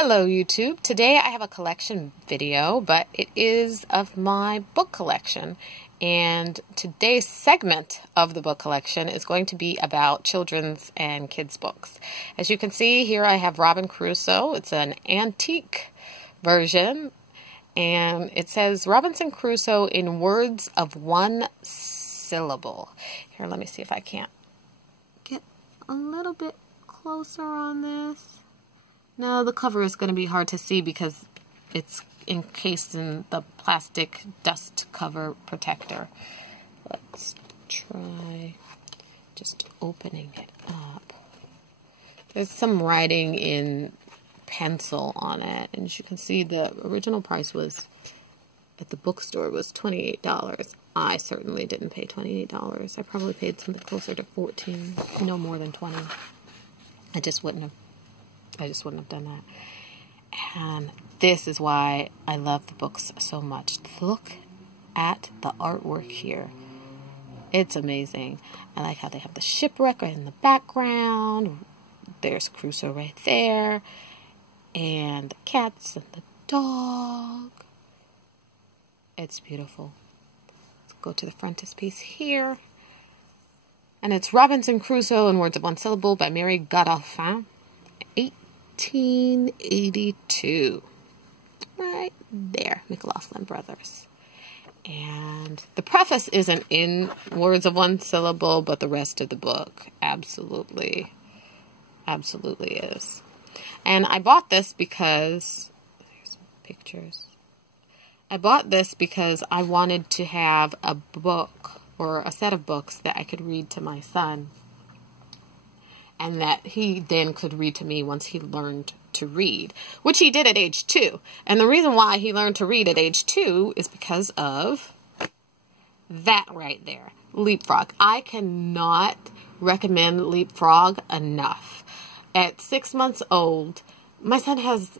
Hello YouTube. Today I have a collection video, but it is of my book collection. And today's segment of the book collection is going to be about children's and kids books. As you can see here, I have Robinson Crusoe. It's an antique version, and it says Robinson Crusoe in words of one syllable. Here, let me see if I can't get a little bit closer on this. No, the cover is going to be hard to see because it's encased in the plastic dust cover protector. Let's try just opening it up. There's some writing in pencil on it, and as you can see, the original price was at the bookstore was $28. I certainly didn't pay $28. I probably paid something closer to $14, no more than $20. I just wouldn't have done that. And this is why I love the books so much. Look at the artwork here. It's amazing. I like how they have the shipwreck in the background. There's Crusoe right there. And the cats and the dog. It's beautiful. Let's go to the frontispiece here. And it's Robinson Crusoe in words of one syllable by Mary Godolphin. 1882. Right there, McLaughlin Brothers. And the preface isn't in words of one syllable, but the rest of the book absolutely is. And I bought this because, there's some pictures. I bought this because I wanted to have a book or a set of books that I could read to my son, and that he then could read to me once he learned to read, which he did at age 2. And the reason why he learned to read at age 2 is because of that right there, Leapfrog. I cannot recommend Leapfrog enough. At 6 months old, my son has...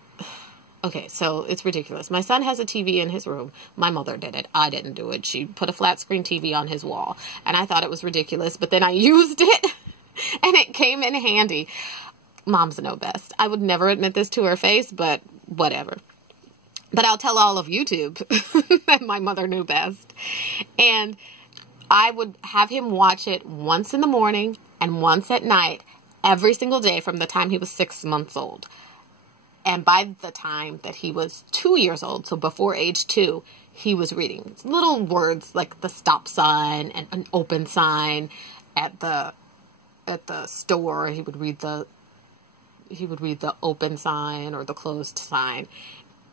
Okay, so it's ridiculous. My son has a TV in his room. My mother did it. I didn't do it. She put a flat screen TV on his wall, and I thought it was ridiculous, but then I used it. And it came in handy. Moms know best. I would never admit this to her face, but whatever. But I'll tell all of YouTube that my mother knew best. And I would have him watch it once in the morning and once at night, every single day from the time he was 6 months old. And by the time that he was 2 years old, so before age 2, he was reading little words like the stop sign and an open sign at the store. He would read the open sign or the closed sign.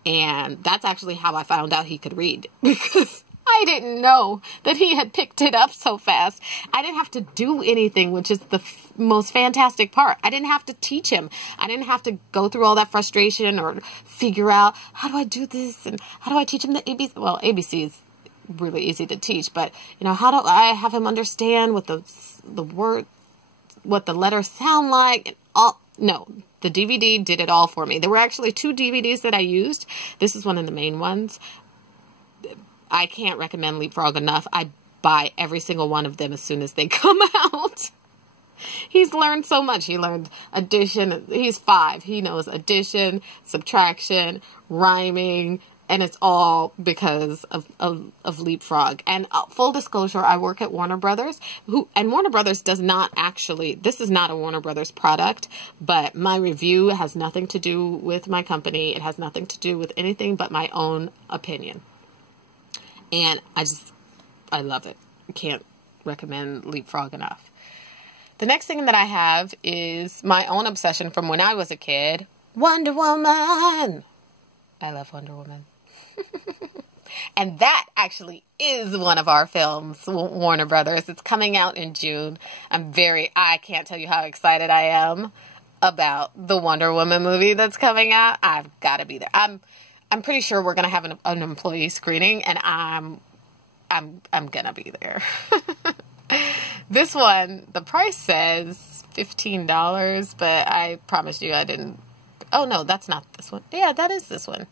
And that's actually how I found out he could read, because I didn't know that he had picked it up so fast. I didn't have to do anything, which is the most fantastic part. I didn't have to teach him. I didn't have to go through all that frustration or figure out, how do I do this? And how do I teach him the ABC? Well, ABC is really easy to teach, but you know, how do I have him understand what the word, what the letters sound like, and all? No, the DVD did it all for me. There were actually 2 DVDs that I used. This is one of the main ones. I can't recommend Leapfrog enough. I buy every single one of them as soon as they come out. He's learned so much. He learned addition. He's 5. He knows addition, subtraction, rhyming, and it's all because of Leapfrog. And full disclosure, I work at Warner Brothers, and Warner Brothers does not actually, this is not a Warner Brothers product, but my review has nothing to do with my company. It has nothing to do with anything but my own opinion. And I love it. I can't recommend Leapfrog enough. The next thing that I have is my own obsession from when I was a kid, Wonder Woman. I love Wonder Woman. And that actually is one of our films, Warner Brothers. It's coming out in June. I can't tell you how excited I am about the Wonder Woman movie that's coming out. I've got to be there. I'm pretty sure we're going to have an employee screening, and I'm going to be there. This one, the price says $15, but I promise you I didn't. Oh, no, that's not this one. Yeah, that is this one.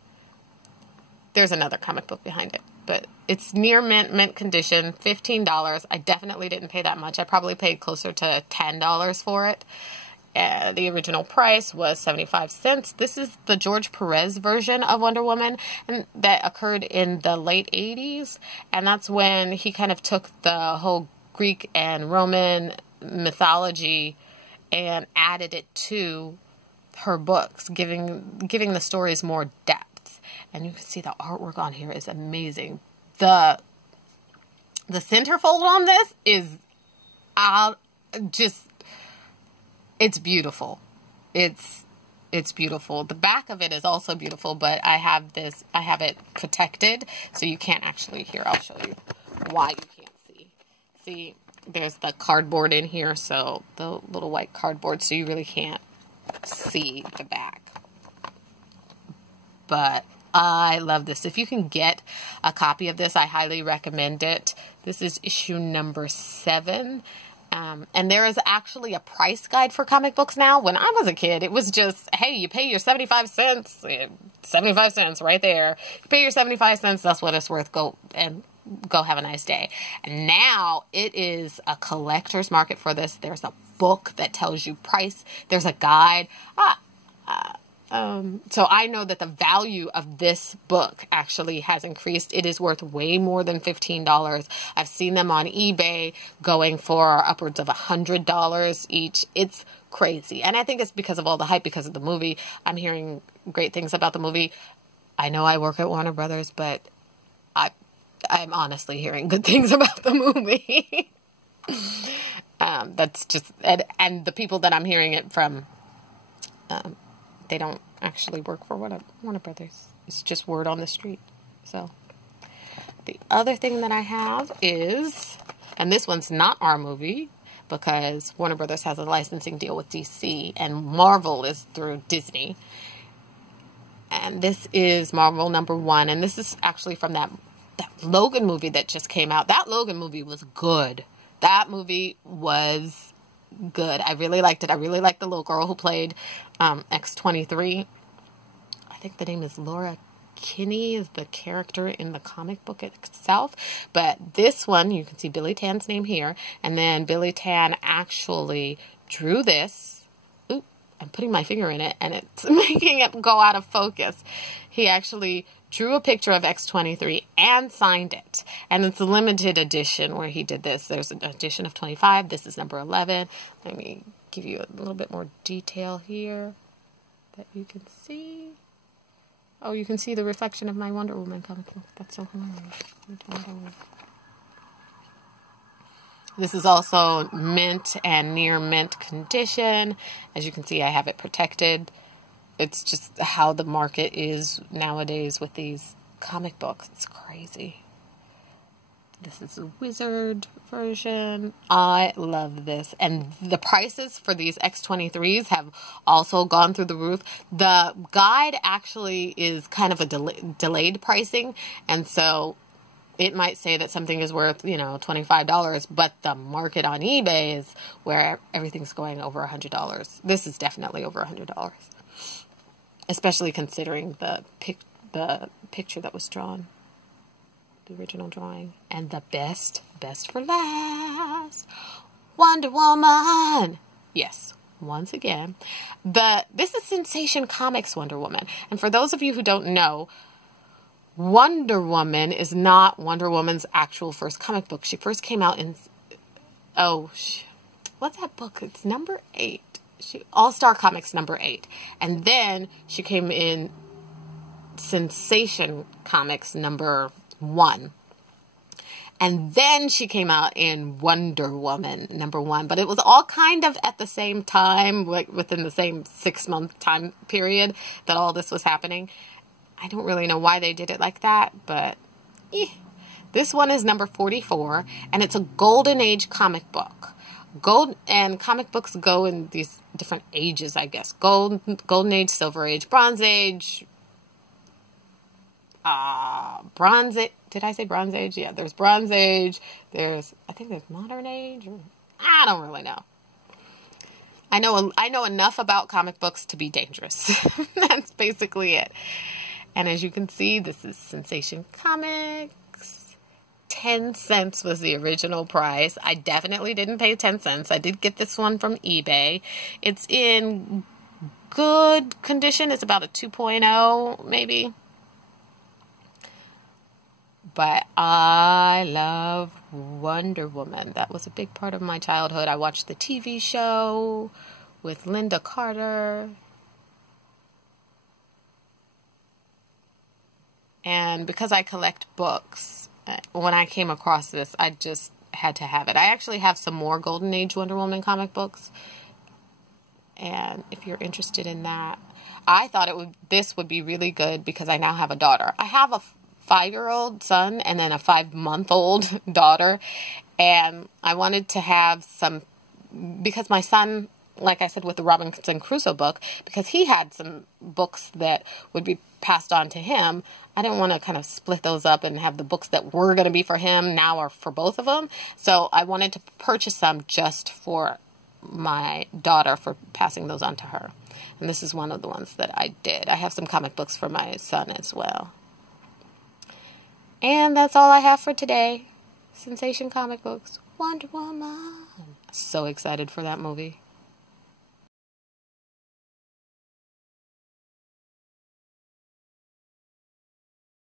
There's another comic book behind it, but it's near mint condition, $15. I definitely didn't pay that much. I probably paid closer to $10 for it. The original price was 75 cents. This is the George Perez version of Wonder Woman, and that occurred in the late 80s. And that's when he kind of took the whole Greek and Roman mythology and added it to her books, giving the stories more depth. And you can see the artwork on here is amazing. The centerfold on this is it's beautiful. It's beautiful. The back of it is also beautiful, but I have it protected, so you can't actually, here, I'll show you why you can't see. See, there's the cardboard in here, so the little white cardboard, so you really can't see the back. But I love this. If you can get a copy of this, I highly recommend it. This is issue number 7. And there is actually a price guide for comic books now. When I was a kid, it was just, hey, you pay your 75 cents, 75 cents right there. You pay your 75 cents, that's what it's worth. Go have a nice day. And now it is a collector's market for this. There's a book that tells you price. There's a guide. So I know that the value of this book actually has increased. It is worth way more than $15. I've seen them on eBay going for upwards of $100 each. It's crazy. And I think it's because of all the hype, because of the movie. I'm hearing great things about the movie. I know I work at Warner Brothers, but I'm honestly hearing good things about the movie. That's just, and the people that I'm hearing it from, they don't actually work for Warner Brothers. It's just word on the street. So the other thing that I have is, and this one's not our movie because Warner Brothers has a licensing deal with DC and Marvel is through Disney. And this is Marvel #1. And this is actually from that Logan movie that just came out. That Logan movie was good. That movie was good. I really liked it. I really liked the little girl who played X-23. I think the name is Laura Kinney is the character in the comic book itself. But this one, you can see Billy Tan's name here. And then Billy Tan actually drew this. Oop, I'm putting my finger in it and it's making it go out of focus. He actually drew a picture of X-23 and signed it. And it's a limited edition where he did this. There's an edition of 25. This is number 11. Let me give you a little bit more detail here that you can see. Oh, you can see the reflection of my Wonder Woman comic book. That's so hilarious. This is also mint and near mint condition. As you can see, I have it protected. It's just how the market is nowadays with these comic books. It's crazy. This is a Wizard version. I love this. And the prices for these X-23s have also gone through the roof. The guide actually is kind of a delayed pricing. And so it might say that something is worth, $25, but the market on eBay is where everything's going over $100. This is definitely over $100. Especially considering the picture that was drawn, the original drawing, and the best for last, Wonder Woman. Yes, once again, this is Sensation Comics Wonder Woman. And for those of you who don't know, Wonder Woman is not Wonder Woman's actual first comic book. She first came out in, what's that book? It's number 8. All-Star Comics number 8. And then she came in Sensation Comics number 1. And then she came out in Wonder Woman number 1. But it was all kind of at the same time, like within the same 6-month time period that all this was happening. I don't really know why they did it like that, but this one is number 44, and it's a Golden Age comic book. Gold and comic books go in these different ages, I guess. Golden Age, Silver Age, Bronze Age. Bronze Age. Did I say Bronze Age? Yeah, there's Bronze Age. I think there's Modern Age. I don't really know. I know enough about comic books to be dangerous. That's basically it. And as you can see, this is Sensation Comics. 10 cents was the original price. I definitely didn't pay 10 cents. I did get this one from eBay. It's in good condition. It's about a 2.0 maybe. But I love Wonder Woman. That was a big part of my childhood. I watched the TV show with Linda Carter. And because I collect books, when I came across this, I just had to have it. I actually have some more Golden Age Wonder Woman comic books. And if you're interested in that, I thought this would be really good because I now have a daughter. I have a 5-year-old son and then a 5-month-old daughter. And I wanted to have some, because my son, like I said with the Robinson Crusoe book, because he had some books that would be passed on to him, I didn't want to kind of split those up and have the books that were going to be for him now are for both of them. So I wanted to purchase some just for my daughter, for passing those on to her. And this is one of the ones that I did. I have some comic books for my son as well. And that's all I have for today. Sensation Comic Books, Wonder Woman. So excited for that movie.